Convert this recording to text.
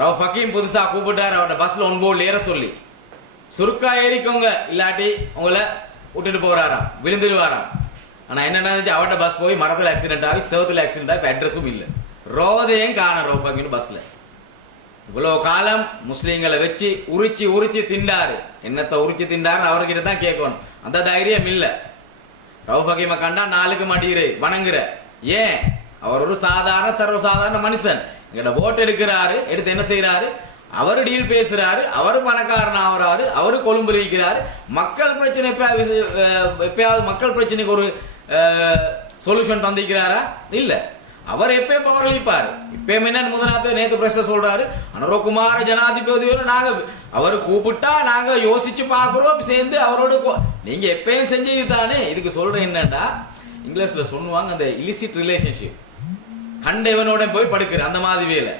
ரவுஃப் ஹக்கீம் புதுசா கூப்பிட்டாரு அவரோட பஸ்ல ஒன்போர்ட்ல ஏற சொல்லி, சுருக்கா ஏறிக்கோங்க இல்லாட்டி உங்களை விட்டுட்டு போறாராம், விழுந்துடுவாராம். ஆனா என்ன நடந்துச்சு, அவர்கிட்ட பஸ் போய் மரத்துல ஆக்சிடென்ட் ஆகி செவத்துல ஆக்சிடென்ட் ஆகி அட்ரஸும் இல்லை, ரோதையும் காணும் ரவுஃப் ஹக்கீம் பஸ்ல. இவ்வளவு காலம் முஸ்லீம்களை வச்சு உரிச்சு உரிச்சு திண்டாரு, என்னத்தை உரிச்சு திண்டாருன்னு அவர்கிட்ட தான் கேட்கணும். அந்த தைரியம் இல்லை. ரவுஃப் ஹக்கீமை கண்டா நாளுக்கு மடியிரு வணங்குற. ஏன்? அவர் ஒரு சாதாரண சர்வசாதாரண மனுஷன். எங்கிட்ட ஓட்டு எடுக்கிறாரு, எடுத்து என்ன செய்யறாரு, அவரு டீல் பேசுறாரு, அவரு பணக்காரன் ஆகிறாரு, அவரு கொழும்பு இருக்கிறாரு. மக்கள் பிரச்சனை எப்பயாவது மக்கள் பிரச்சனைக்கு ஒரு சொல்யூஷன் தந்திக்கிறாரா? இல்ல. அவர் எப்பயும் பவர் அளிப்பாரு. இப்பயும் என்ன முதலாவது நேத்து பிரச்சனை சொல்றாரு, அனுரகுமார ஜனாதிபதி நாங்க அவரு கூப்பிட்டா நாங்க யோசிச்சு பாக்குறோம் சேர்ந்து அவரோட. நீங்க எப்பயும் செஞ்சது தானே. இதுக்கு சொல்றேன் என்னன்னா, இங்கிலீஷ்ல சொல்லுவாங்க அந்த இலிசிட் ரிலேஷன்ஷிப், கண்டவனோட போய் படுக்கிற அந்த மாதிரி வேலை.